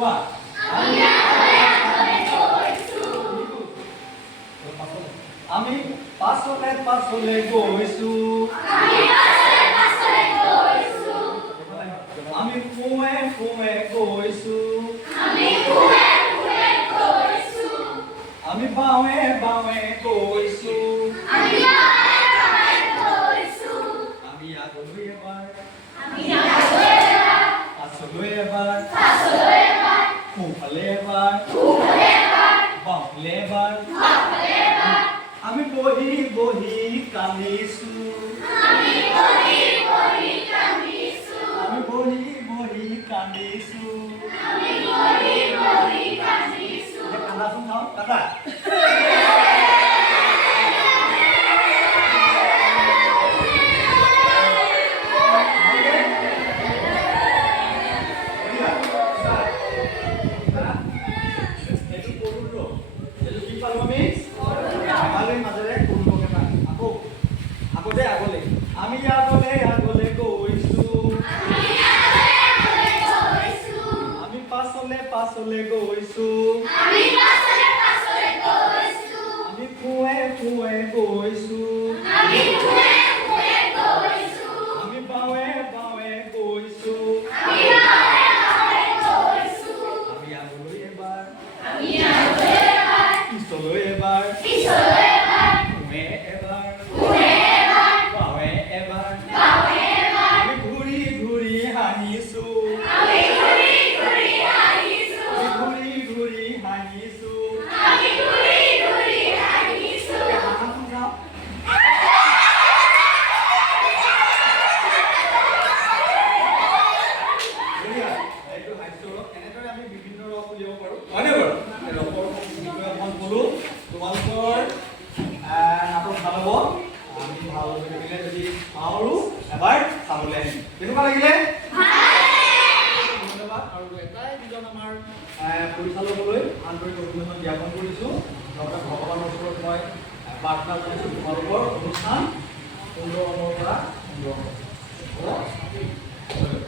কোৱা আমি পাছলে পাছলে গৈছো আমি ফুৱে ফুৱে গৈছো আমি বাৱে বাৱে গৈছো আমি আগলৈ এবাৰ পাছলৈ এবাৰ সোঁফালে এবাৰ বাওঁফালে এবাৰ আমি বহি বহি কান্দিছো আমি বহি বহি কান্দিছো কান্দাচোন চাওঁ কান্দা আমি আগলে আগলে গৈছো আমি পাছলে পাছলে গৈছো আমি ফুৱে ফুৱে গৈছো আমি বাৱে বাৱে গৈছো আমি আগলৈ এবাৰ পিছলৈ এবাৰ ফুৱে এবাৰ বাৱে এবাৰ আমি ঘূৰি ঘূৰি হাঁহিছো আমি ঘূৰি ঘূৰি হাঁহিছো এইটো হাস্য ৰস এনেদৰে আমি বিভিন্ন ৰস উলিয়াব পাৰোঁ হয়নে বাৰু ৰসৰ বিষয়ে অকণমান ক'লোঁ তোমালোকৰ নাটক ভাল হ'ব আমি ভাল হৈ থাকিলে যদি পাওঁ আৰু এবাৰ চাবলৈ আহিম কেনেকুৱা লাগিলে ধন্যবাদ আৰু এটাই দুজন আমাৰ পৰিচালকলৈ আন্তৰিক অভিনন্দন জ্ঞাপন কৰিছোঁ লগতে ভগৱানৰ ওচৰত মই প্ৰাৰ্থনা জনাইছোঁ তোমালোকৰ অনুষ্ঠান সুন্দৰ পৰা সুন্দৰ হ'ব